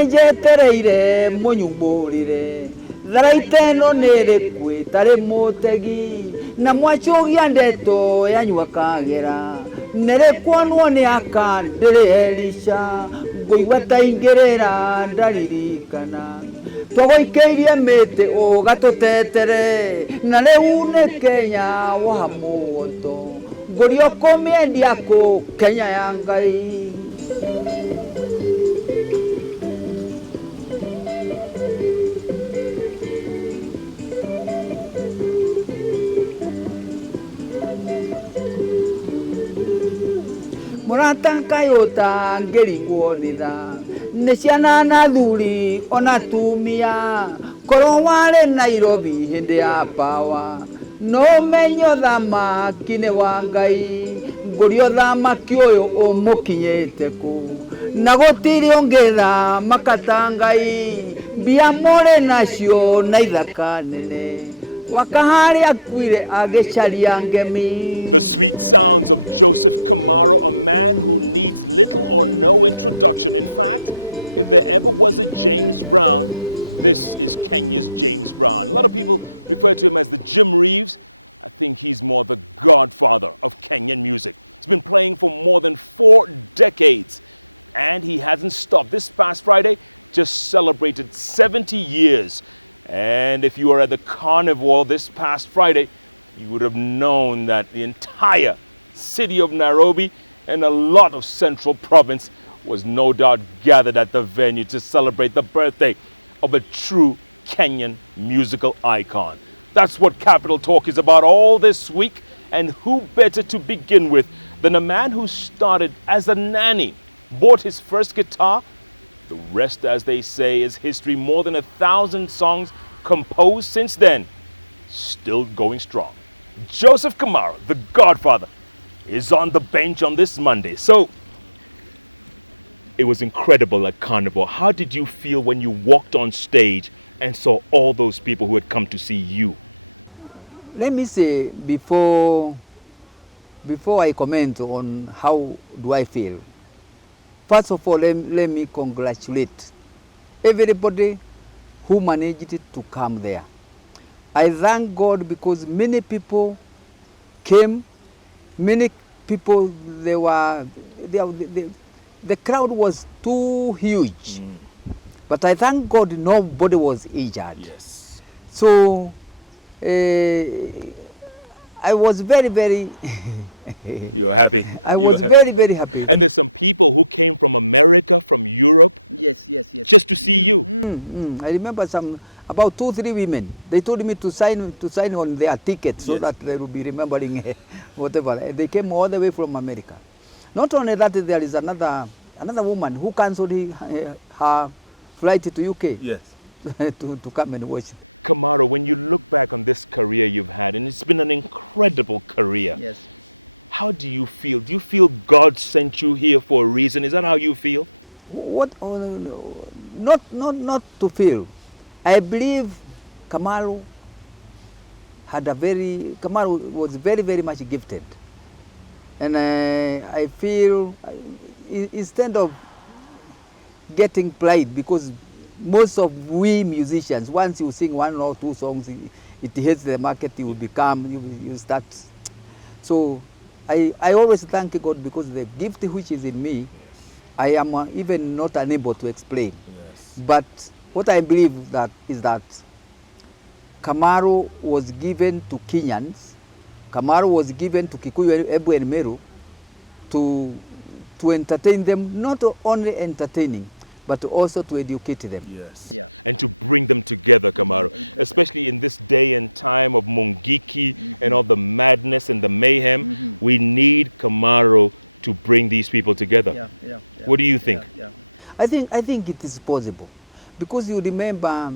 njetereire munyumburire tharaite no nere kwitare mutegi na mwachogia ndeto yanywa kagera nere kwanwo ni akandire elisha ngoigwa taingirira ndaririkana twagoikeirie mite ugatutetere na riu ni Kenya wa muoto ngorio komiendi ko Kenya ya Ngai. Murata yota ngeringwo nitha ni ciana na thuri ona tumia korwo ware Nairobi hindi ya power no menyo thamaki ni wa Ngai ngurio thamaki uyu umukinyite ku na gutiri ungetha makata Ngai mbia more nacio na ithaka nene. The sweet sounds of Joseph Kamaru, a man who needs little or no introduction. In fact, if there ever was a James Brown, this is Kenya's James Brown. A lot of people refer to him as the Jim Reeves. I think he's more the godfather of Kenyan music. He's been playing for more than 4 decades, and he hasn't stopped. This past Friday just celebrated 70 years. And if you were at the carnival this past Friday, you would have known that the entire city of Nairobi and a lot of Central Province was no doubt gathered at the venue to celebrate the birthday of a true Kenyan musical icon. That's what Capital Talk is about all this week, and who better to begin with than a man who started as a nanny, bought his first guitar. The rest, as they say, is history. More than 1,000 songs composed since then, still going strong. Joseph Kamaru, the godfather, is on the bench on this Monday. So, it was incredible at Carnival. How did you feel when you walked on stage and saw all those people who had come to see you? Let me say, before I comment on how do I feel, first of all, let me congratulate everybody who managed to come there. I thank God because many people came, many people, the crowd was too huge. But I thank God nobody was injured. Yes. So, I was very, very... You were happy. I was very, very happy. And there's some people who came from America, from Europe. Yes. Just to see you. I remember about 2-3 women. They told me to sign on their ticket so that they will be remembering whatever. They came all the way from America. Not only that, there is another woman who cancelled her flight to UK. Yes. to come and watch. Kamaru, when you look back on this career you've had, and it's been an incredible career. Yes. How do you feel? Do you feel God sent you here for a reason? Is that how you feel? What? Not to feel. I believe Kamaru was very, very much gifted. And I feel instead of getting pride, because most of we musicians, once you sing 1 or 2 songs, it hits the market, you start. So I always thank God because the gift which is in me, I am even not unable to explain. Yes. But what I believe is that Kamaru was given to Kenyans, Kamaru was given to Kikuyu, Ebu and Meru to entertain them, not only entertaining, but also to educate them. Yes. Yeah. And to bring them together, Kamaru, especially in this day and time of Mungiki and all the madness and the mayhem. We need Kamaru to bring these people together. Yeah. What do you think? Yeah. I think it is possible, because you remember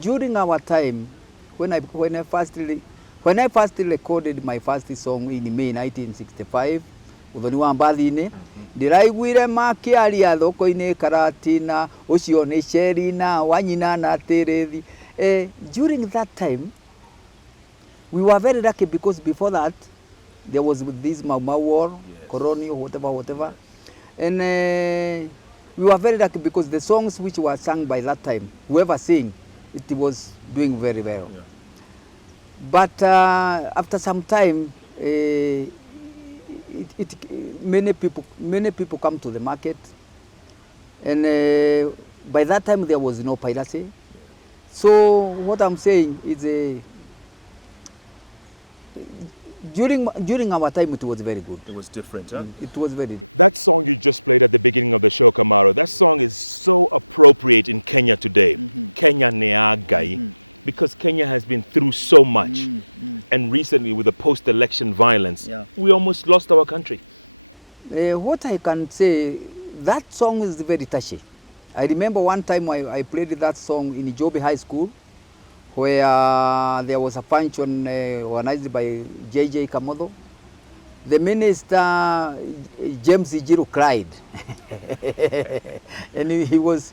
during our time when I first recorded my first song in May 1965. Uthoni wa mbathine ndiraiguire makiaria thoko-ini karatina ucio ni sherina wanyina na terethi. During that time we were very lucky, because before that there was this Mau Mau war, colonial, whatever. And we were very lucky because the songs which were sung by that time, whoever sang, it was doing very well. Yeah. But after some time, many people come to the market, and by that time there was no piracy. So what I'm saying is, during our time it was very good. It was different, huh? It was very different. That song you just played at the beginning of the show, Kamaru, that song is so appropriate in Kenya today. Kenya Neagai. Because Kenya has been through so much. And recently with the post-election violence, we almost lost our country. What I can say, that song is very touchy. I remember one time I played that song in Jobe High School, where there was a function organized by J.J. Kamodo. The minister, James Ijiru, cried. And he was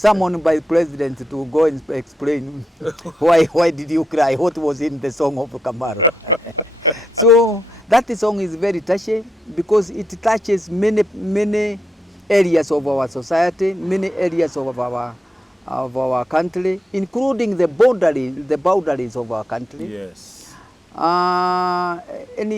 summoned by the president to go and explain why did you cry, what was in the song of Kamaru. So that song is very touching because it touches many areas of our society, many areas of our country, including the boundaries of our country. Yes. And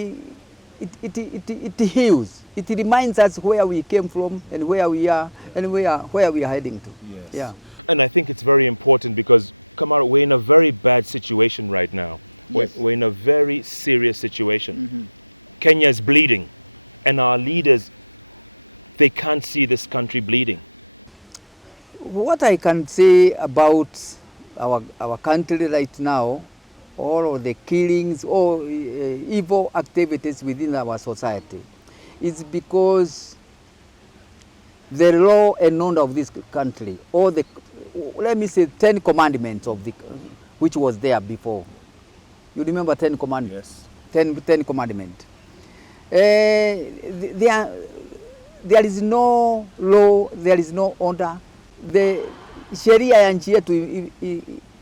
it heals. It reminds us where we came from and where we are and where we are heading to. Yes. Yeah. And I think it's very important because, Kamaru, we're in a very bad situation right now. Yes. We're in a very serious situation. Kenya is bleeding, and our leaders, they can't see this country bleeding. What I can say about our country right now, all of the killings or evil activities within our society, is because the law and order of this country, or the, let me say, 10 commandments of the, which was there before. You remember 10 commandments? Yes. 10 commandments. There is no law, there is no order. The sheria ya nchi yetu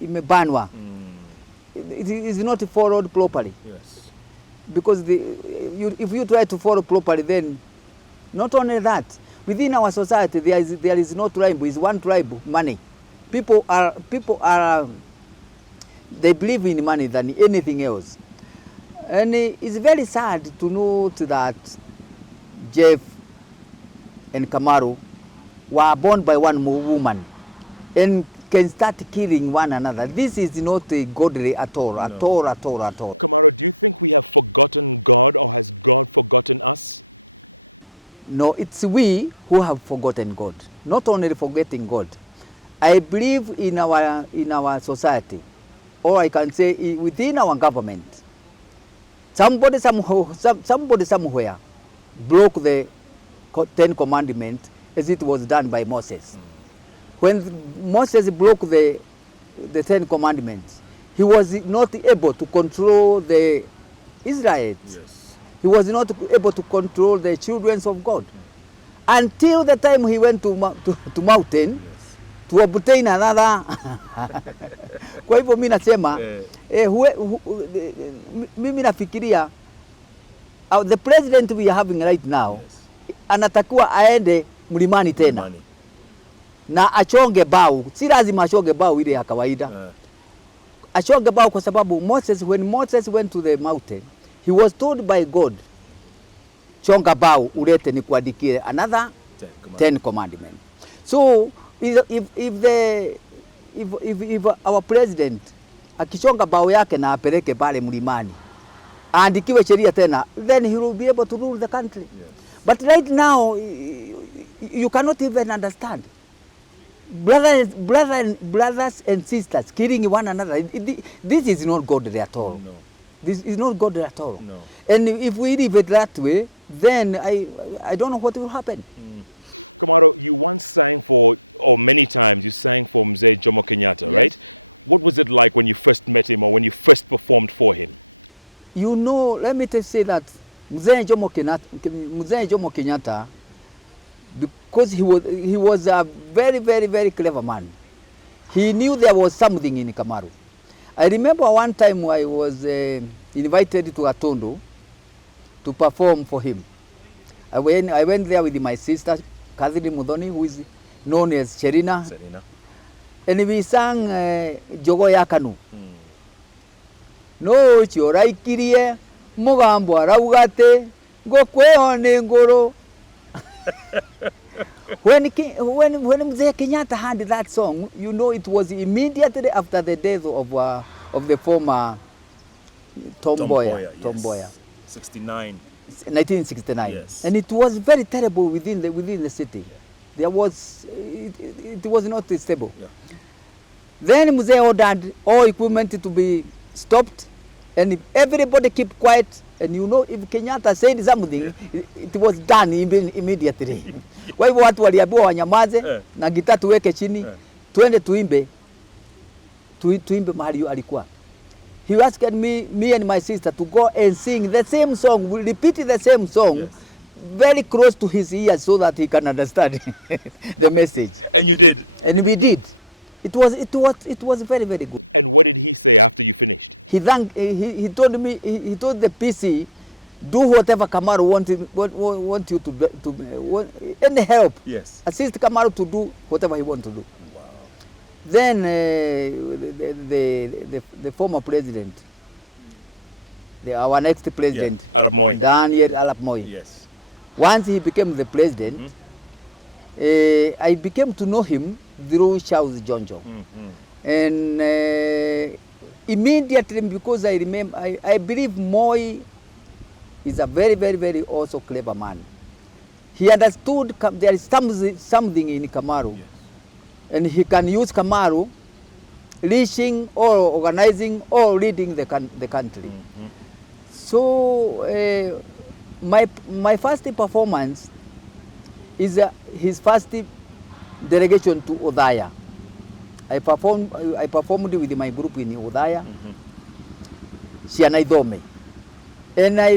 imebanwa. It is not followed properly. Yes. Because if you try to follow properly, then not only that, within our society there is no tribe. It's one tribe, money. People are they believe in money than anything else. And it's very sad to note that Jeff and Kamaru were born by one woman and can start killing one another. This is not godly at all, at all. Kamaru, do you think we have forgotten God, or has God forgotten us? No, it's we who have forgotten God. Not only forgetting God. I believe in our society, or I can say within our government, somebody somewhere broke the 10 commandments as it was done by Moses. When Moses broke the 10 commandments, he was not able to control the Israelites. Yes. He was not able to control the children of God. Until the time he went to mountain, to obtain another. Kwa hivyo mimi nasema, mimi nafikiria, the president we are having right now, anatakiwa aende mlimani tena. Na achonge bao, si lazima achonge bao ile ya kawaida. Achonge bao kwa sababu when Moses went to the mountain, he was told by God, chonga bao ulete nikuandikie another 10 commandments. So if our president akichonga bao yake na apeleke pale mlimani, aandikiwe sheria tena, then he will be able to rule the country. Yes. But right now, you cannot even understand. Brothers and sisters killing one another. This is not godly at all. No. This is not godly at all. No. And if we leave it that way, then I don't know what will happen. Kamaru, you once sang for, or many times you sang for Mzee Jomo Kenyatta, yes. right? What was it like when you first met him or when you first performed for him? You know, let me just say that Mzee Jomo Kenyatta, because he was a very, very, very clever man. He knew there was something in Kamaru. I remember one time I was invited to Atondo to perform for him. I went there with my sister. Catherine Muthoni, who is known as Serena. And we sang Jogo ya Kanu. No choraikirie mugambo araugate ngokweho ni ngoro. When Mzee Kenyatta had that song, you know, it was immediately after the death of the former Tom Mboya. 69. 1969. Yes. And it was very terrible within the city. Yeah. There was it was not stable. Yeah. Then Mzee ordered all equipment to be stopped, and everybody kept quiet. And you know, if Kenyatta said something, it was done immediately. Kwa hivyo watu waliambiwa wanyamaze na gitaa tuweke chini, twende tuimbe mahali alikuwa. He asked me and my sister to go and sing the same song. We repeat the same song, yes, very close to his ears so that he can understand the message. And you did? And we did. It was very, very good. And what did he say after you finished? He told me, he told the PC, do whatever Kamaru want you to any help. Yes. Assist Kamaru to do whatever he want to do. Wow. Then the former president, our next president, Arap Moi. Daniel Arap Moi. Yes. Once he became the president, I became to know him through Charles Jonjo. And immediately, because I remember, I believe Moi is a very, very, very also clever man. He understood there is something in Kamaru, yes, and he can use Kamaru reaching or organizing or leading the country. So my first performance is his first delegation to Odaya. I performed with my group in Odaya, Sianaidome. And I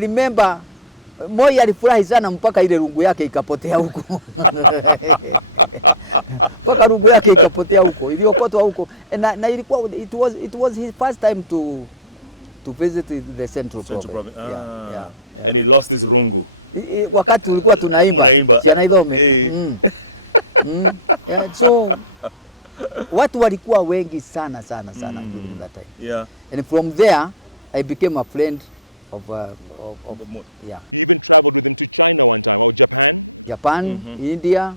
remember Moi alifurahi sana mpaka ile rungu yake ikapotea huko. Mpaka rungu yake ikapotea huko, iliokotwa huko. Na ilikuwa it was his first time to visit the Central Province. Yeah. And he lost his rungu. Wakati tulikuwa tunaimba Sianaidome. Yeah, so watu walikuwa wengi sana during that time. Yeah. And from there I became a friend of yeah. You even traveled with him to China one time, or Japan? Japan, India.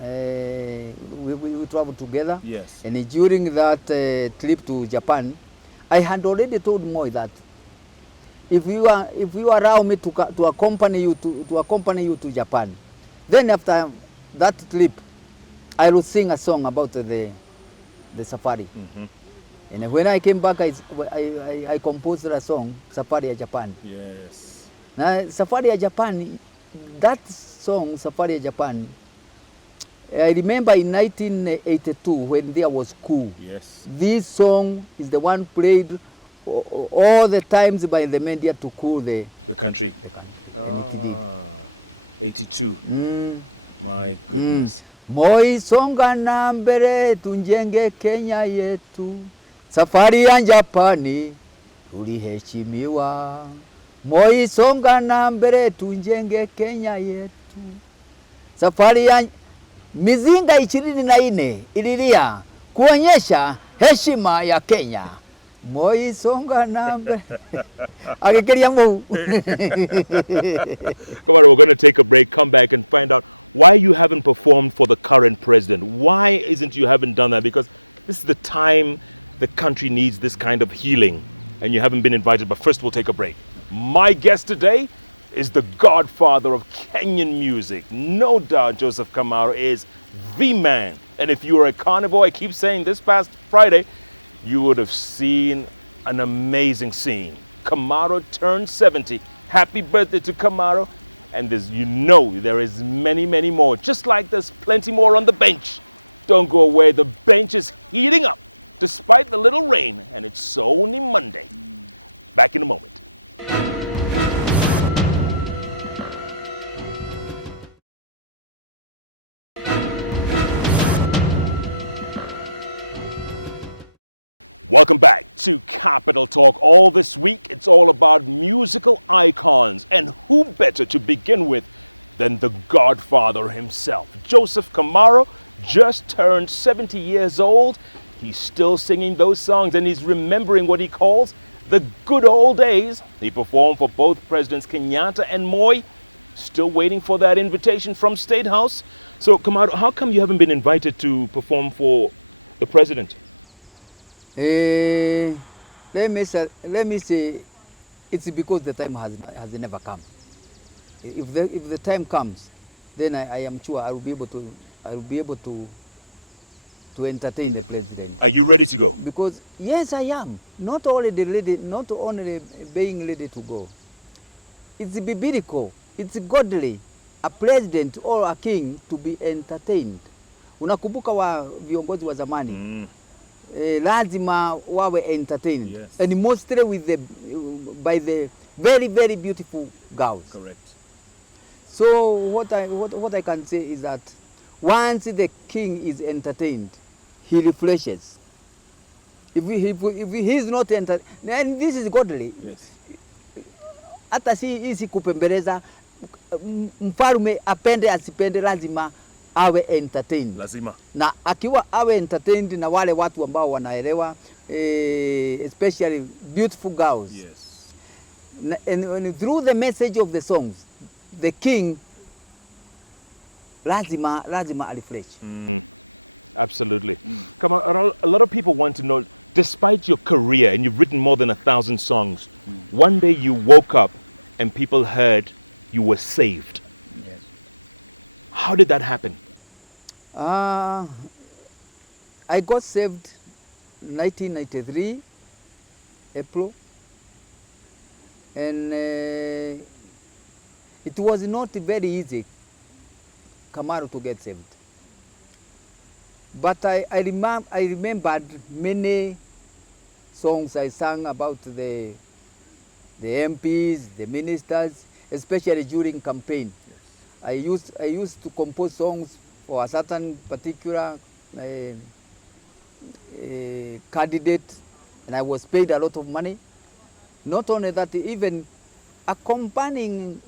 We traveled together. Yes. And during that trip to Japan, I had already told Moi that if you allow me to accompany you to Japan, then after that trip, I will sing a song about the safari. And when I came back, I composed a song, Safari ya Japan. Yes. Now, Safari ya Japan, that song, Safari ya Japan, I remember in 1982 when there was coup. Yes. This song is the one played all the times by the media to cool the country. 82. My goodness. Moi songa na mbele tunjenge Kenya yetu. Safari ya Japani tuliheshimiwa. Moi songa na mbele tunjenge Kenya yetu. Safari ya mizinga 24 ililia kuonyesha heshima ya Kenya. Moi songa na mbele. Agekeria mu. Come on, we're going to take a break, come back and find out why you haven't performed for the current president. Why isn't you haven't done that? Because this is the time the country needs this kind of healing, and you haven't been invited. But first, we'll take a break. My guest today is the godfather of Kenyan music. No doubt Joseph Kamaru is the man. And if you were a carnivore, I keep saying this past Friday, you would have seen an amazing scene. Kamaru turned 70. Happy birthday to Kamaru. And there is many, many more. Just like there's plenty more on the bench. Don't go away. The bench is heating up despite the little rain. And it's only Monday. Back in a moment. Welcome back to Capital Talk. All this week, it's all about musical icons. And who better to begin with than the Godfather himself. Joseph Kamaru just turned 70 years old. He's still singing those songs and he's remembering what he calls the good old days. He performed for both Presidents Kenyatta and Moi. Still waiting for that invitation from State House. So, Kamaru, how come you haven't been invited to perform for the president? Let me say, it's because the time has never come. If the time comes, then I am sure I will be able to entertain the president. Are you ready to go? Because yes, I am. Not only being ready to go. It's biblical. It's godly. A president or a king to be entertained. Unakumbuka wa viongozi wa zamani. Lazima wawe entertained. Yes. And mostly by the very, very beautiful girls. Correct. So what I can say is that once the king is entertained, he refreshes. If he is not entertained, and this is godly. Yes. Hata si kupembeleza, mfalme apende asipende lazima awe entertained. Lazima. Na akiwa awe entertained na wale watu ambao wanaelewa, especially beautiful girls. Yes. And through the message of the songs, the king lazima refresh. Absolutely. Come on, a lot of people want to know, despite your career and you've written more than 1,000 songs, one day you woke up and people heard you were saved. Yes. How did that happen? I got saved 1993, April, and it was not very easy, Kamaru, to get saved. But I remembered many songs I sang about the MPs, the ministers, especially during campaign. Yes. I used to compose songs for a certain particular candidate, and I was paid a lot of money. Not only that, even accompanying,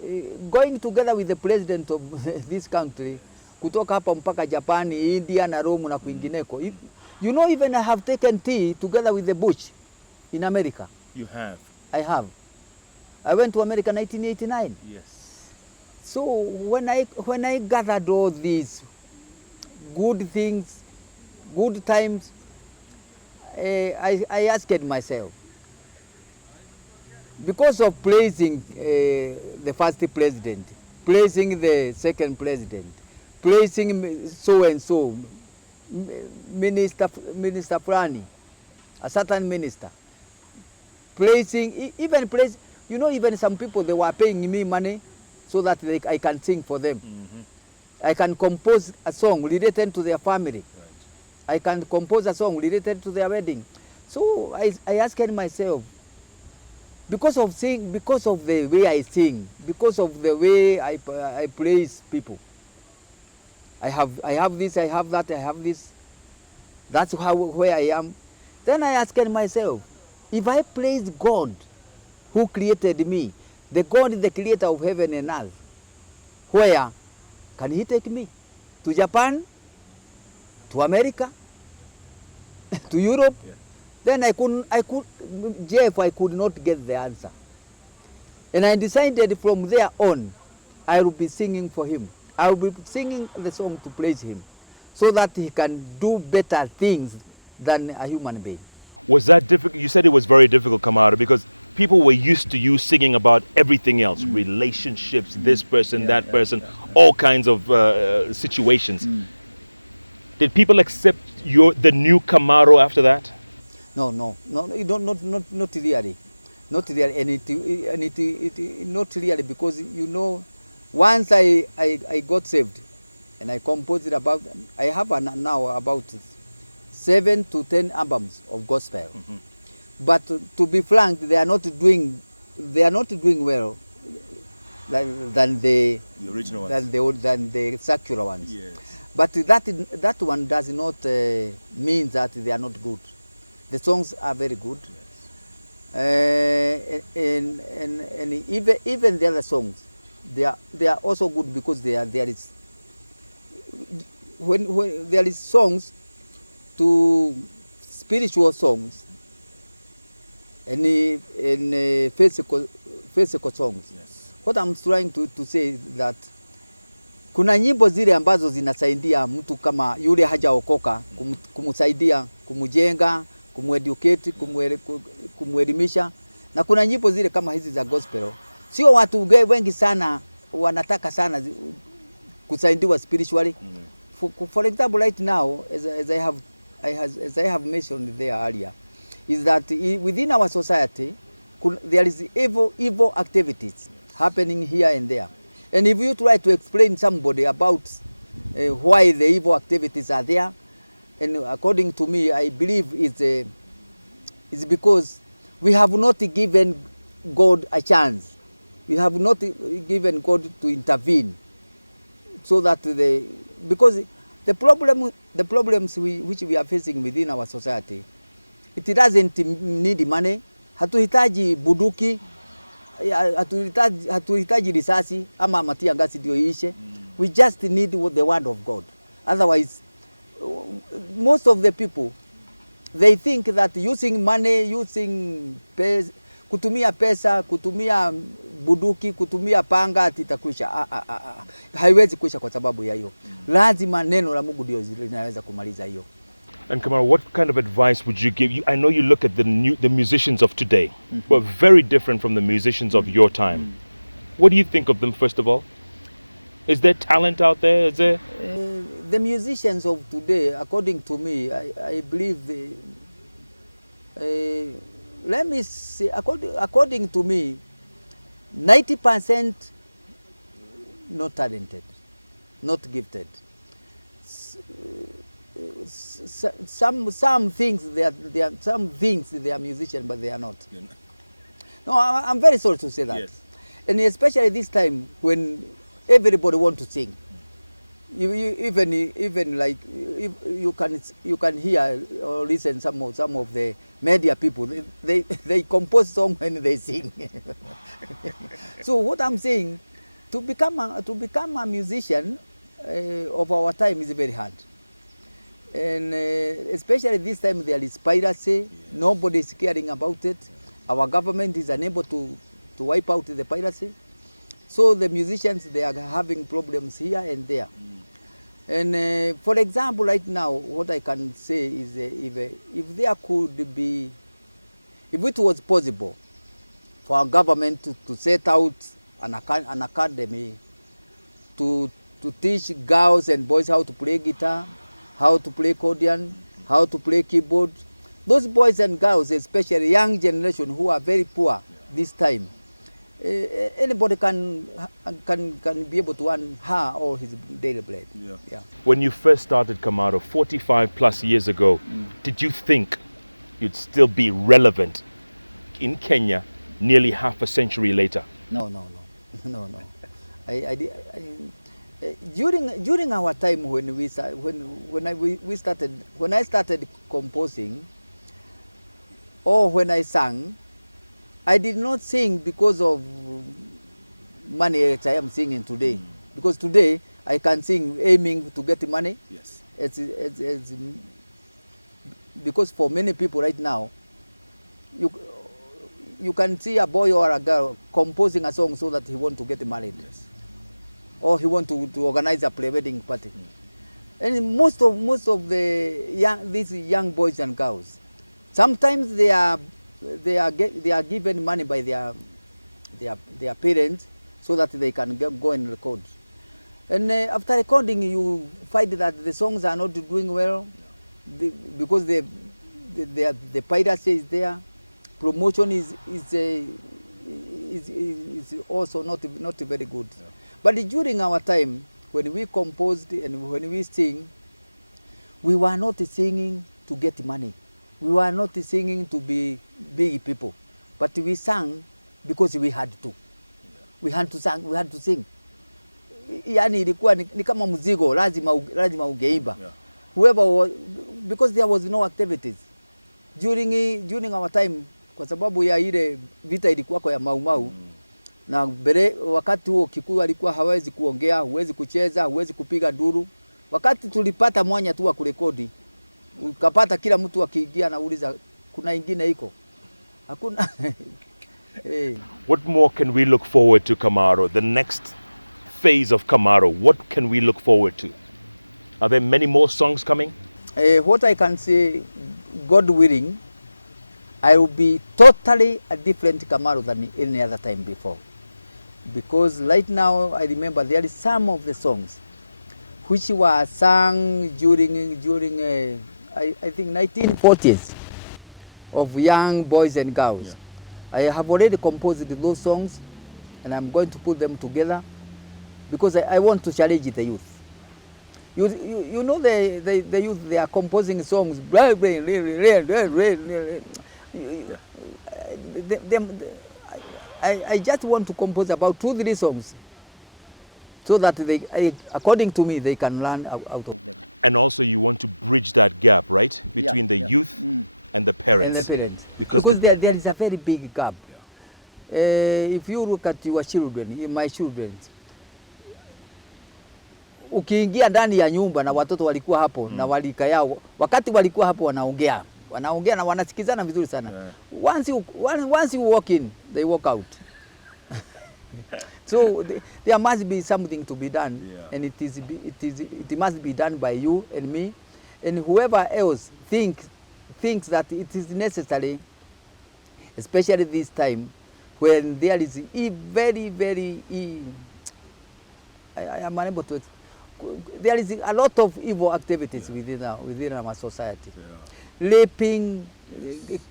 going together with the president of this country, kutoka hapa mpaka Japan, India na Rome na kwingineko. You know, even I have taken tea together with the Bush in America. You have? I have. I went to America in 1989. Yes. So when I gathered all these good things, good times, I asked myself, because of praising the first president, praising the second president, praising so and so, minister Fulani, a certain minister, praising, even praise, you know, even some people, they were paying me money so that I can sing for them. Mm-hmm. I can compose a song related to their family. Right. I can compose a song related to their wedding. So I asked myself, because of the way I sing, because of the way I praise people, I have this, I have that, I have this. That's where I am. Then I asked myself, if I praise God who created me, the God is the creator of heaven and earth, where can he take me? To Japan? To America? To Europe? Yeah. Then I could not get the answer. And I decided from there on, I will be singing for him. I will be singing the song to praise him, so that he can do better things than a human being. Was that difficult? You said it was very difficult, Kamaru, because people were used to you singing about everything else, relationships, this person, that person, all kinds of situations. Did people accept the new Kamaru after that? No, not really. Not really, and not really, because, you know, once I got saved and I composed it about, I have now about 7 to 10 albums of gospel. Mm-hmm. But to be frank, they are not doing well than the original ones, than the secular ones. Yes. But that one does not mean that they are not good. The songs are very good. Yes. And even the other songs, they are also good because there is when there is songs to spiritual songs and physical songs. Yes. What I'm trying to say is that kuna nyimbo zile ambazo zinasaidia mtu kama yule hajaokoka kumsaidia, kumujenga, kumueducate, kumuelimisha, na kuna nyimbo zile kama hizi za gospel. Sio watu wengi sana wanataka sana kusaidiwa spiritually. For example, right now, as I have mentioned there earlier, is that within our society there is evil activities happening here and there. And if you try to explain somebody about why the evil activities are there, and according to me, I believe it's because we have not given God a chance. We have not given God to intervene, so that because the problems which we are facing within our society, it doesn't need money. Hatuhitaji buduki, hatuhitaji risasi ama matia ngasi ndio iishe. We just need the word of God. Otherwise, most of the people, they think that using money, kutumia pesa, kutumia buduki, kutumia panga itakuisha. Haiwezi kuisha kwa sababu ya hiyo. Lazima neno la Mungu ndio linaweza kumaliza hiyo. And Kamaru, what kind of advice would you give? I know you look at the musicians of today, who are very different from the musicians of your time. What do you think of them, first of all? Is there talent out there? Is there? The musicians of today, according to me, I believe let me say, according to me, 90% not talented, not gifted. Some things they are musicians, but they are not. No, I'm very sorry to say that. Yes. And especially this time when everybody want to sing. Even like if you can hear or listen some of the media people, they compose songs when they sing. So what I'm saying, to become a musician of our time is very hard. And especially this time there is piracy. Nobody is caring about it. Our government is unable to wipe out the piracy. So the musicians, they are having problems here and there. And for example, right now, what I can say is if there could be, if it was possible for our government to set out an academy to teach girls and boys how to play guitar, how to play accordion, how to play keyboard. Those boys and girls, especially young generation who are very poor this time, anybody can be able to earn her or his daily bread. Yeah. When you first started Kamaru 45 plus years ago, did you think you'd still be relevant in Kenya nearly half a century later? No. During our time when I started composing, or when I sang, I did not sing because of money as I am singing today. Because today I can sing aiming to get money. Yes. It's because for many people right now, you can see a boy or a girl composing a song so that he want to get married. Yes. Or he want to organize a pre-wedding party. And most of these young boys and girls, sometimes they are given money by their parents so that they can go and record. And after recording, you find that the songs are not doing well because the piracy is there. Promotion is also not very good. Yeah. But during our time, when we composed and when we sing, we were not singing to get money. We were not singing to be big people, but we sang because we had to. We had to sing. Yani ilikuwa ni kama mzigo, lazima ugeimba. Whoever was, because there was no activities during our time, kwa sababu ya ile vita ilikuwa kwa ya Mau Mau. Na mbele wakati huo Kikuyu alikuwa hawezi kuongea, huwezi kucheza, huwezi kupiga duru. Wakati tulipata mwanya tu wa kurekodi, ukapata kila mtu akiingia anauliza kuna ingine iko. Hakuna. Hey. What more can we look forward to, Kamaru? The next phase of Kamaru, what can we look forward to? Are there many more songs coming? What I can say, God willing, I will be totally a different Kamaru than any other time before. Because right now I remember there is some of the songs which were sung during I think 1940s of young boys and girls. Yeah. I have already composed those songs and I'm going to put them together because I want to challenge the youth. You know the youth, they are composing songs. I just want to compose about 2-3 songs so that they, according to me, they can learn out of them. And also you want to bridge that gap, right? Between the youth and the parents. And the parents. Because there is a very big gap. If you look at your children, my children, ukiingia ndani ya nyumba na watoto walikuwa hapo na walika yao, wakati walikuwa hapo wanaongea na wanasikizana vizuri sana. Once you walk in, they walk out. So there must be something to be done, and it must be done by you and me, and whoever else thinks that it is necessary, especially this time when there is very I am unable to. There is a lot of evil activities within our society. Raping,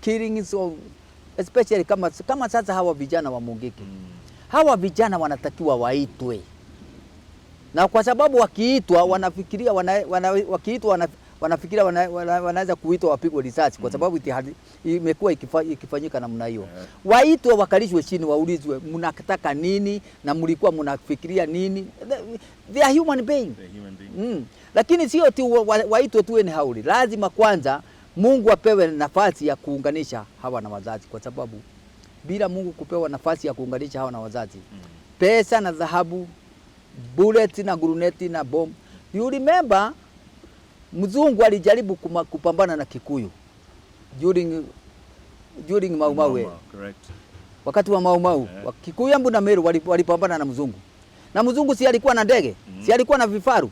killing, so especially kama sasa hawa vijana wa Mungiki. Hawa vijana wanatakiwa waitwe. Na kwa sababu wakiitwa wanafikiria wanaweza kuitwa wapigwe risasi kwa sababu imekuwa ikifanyika namna hiyo. Waitwe, wakalishwe chini, waulizwe mnataka nini na mlikuwa mnafikiria nini. They are human beings. Lakini sio tu waitwe tu ni hauli. Lazima kwanza Mungu apewe nafasi ya kuunganisha hawa na wazazi, kwa sababu bila Mungu kupewa nafasi ya kuunganisha hawa na wazazi, pesa na dhahabu, bullet na guruneti na bomb. You remember mzungu alijaribu kupambana na Kikuyu during Mau Mau. Correct. Wakati wa Mau Mau, Kikuyu Embu na Meru walipambana na mzungu. Na mzungu si alikuwa na ndege, si alikuwa na vifaru,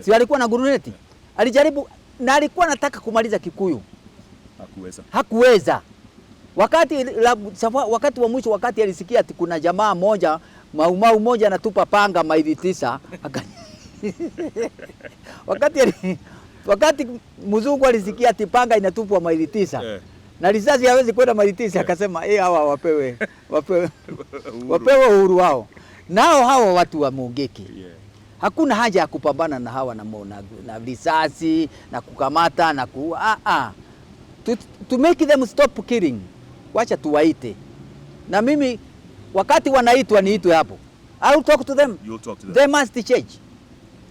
si alikuwa na guruneti. Alijaribu na alikuwa anataka kumaliza Kikuyu. Hakuweza. Wakati wa mwisho, wakati alisikia ati kuna jamaa moja Mau Mau moja anatupa panga maili 9 wakati mzungu alisikia ati panga inatupwa maili 9 na risasi hawezi kwenda maili 9, akasema hawa wapewe uhuru wao. Nao hawa watu wa Mungiki, hakuna haja ya kupambana na hawa na risasi na kukamata na to make them stop killing. Wacha tuwaite. Na mimi wakati wanaitwa niitwe hapo. I'll talk to them. You'll talk to them. They must change.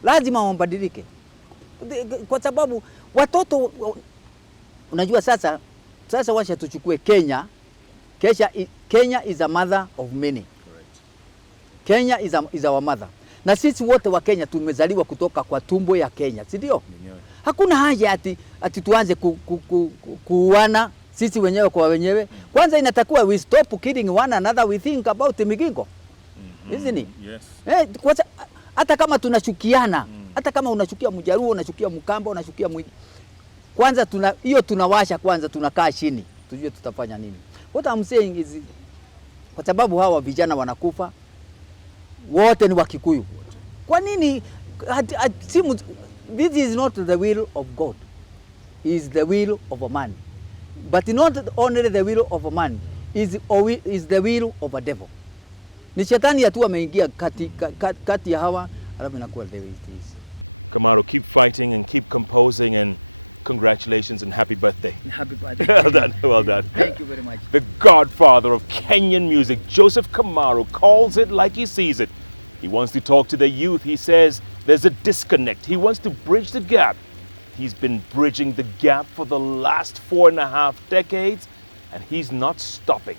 Lazima wabadilike. Kwa sababu watoto, unajua sasa wacha tuchukue Kenya. Kenya is a mother of many. Correct. Kenya is our mother. Na sisi wote wa Kenya tumezaliwa kutoka kwa tumbo ya Kenya, si ndio? Hakuna haja ati tuanze kuuana sisi wenyewe kwa wenyewe. Kwanza inatakiwa we stop killing one another, we think about migingo. Isn't it? Yes. Kwanza hata kama tunachukiana, hata kama unachukia Mjaruo, unachukia Mkamba, unachukia kwanza tunawasha kwanza, tunakaa chini tujue tutafanya nini. What I'm saying is, kwa sababu hawa vijana wanakufa wote ni wa Kikuyu. Kwa nini this is not the will of God. It is the will of a man. But not only the will of a man, is the will of a devil. Ni shetani tu ameingia kati ya hawa, alafu inakuwa the way it is. Kamaru, keep fighting and keep composing, and congratulations and happy birthday. Happy birthday. Well done, well done. Thank you very much. The godfather of Kenyan music, Joseph Kamaru, calls it like he sees it. He wants to talk to the youth. He says there's a disconnect. He wants to bridge the gap. He's been bridging the gap for the last 4.5 decades, and he's not stopping.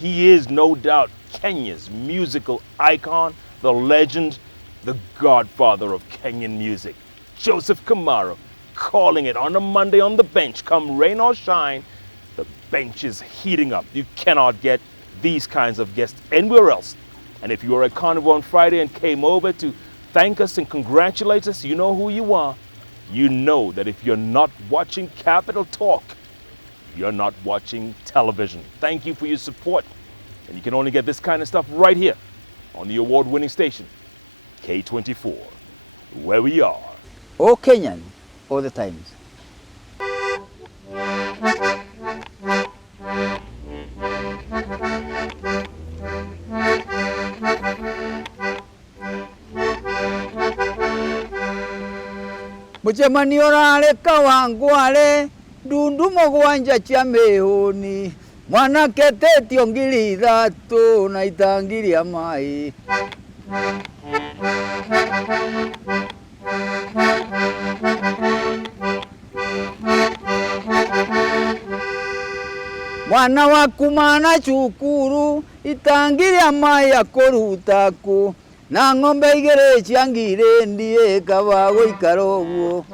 He is, no doubt, Kenya's musical icon, the legend, the godfather of Kenyan music, Joseph Kamaru, calling it on a Monday on the bench. Come rain or shine, the bench is heating up. You cannot get these kinds of guests anywhere else. And if you were at Carnival on Friday and came over to thank us and congratulate us, you know who you are. You know that if you're not watching Capital Talk, you're not watching television. Thank you for your support. And you can only get this kind of stuff right here on the award-winning station, K24, where we are. All Kenyan, all the times. Muchemanio rale kawangwale dundu mogwanja cha mehoni mwana keteti ongili dhatu na itangili ya mai mwana wakumana chukuru itangili ya mai ya korutaku na ng'ombe igere chiangire ndiye kabago ikarogo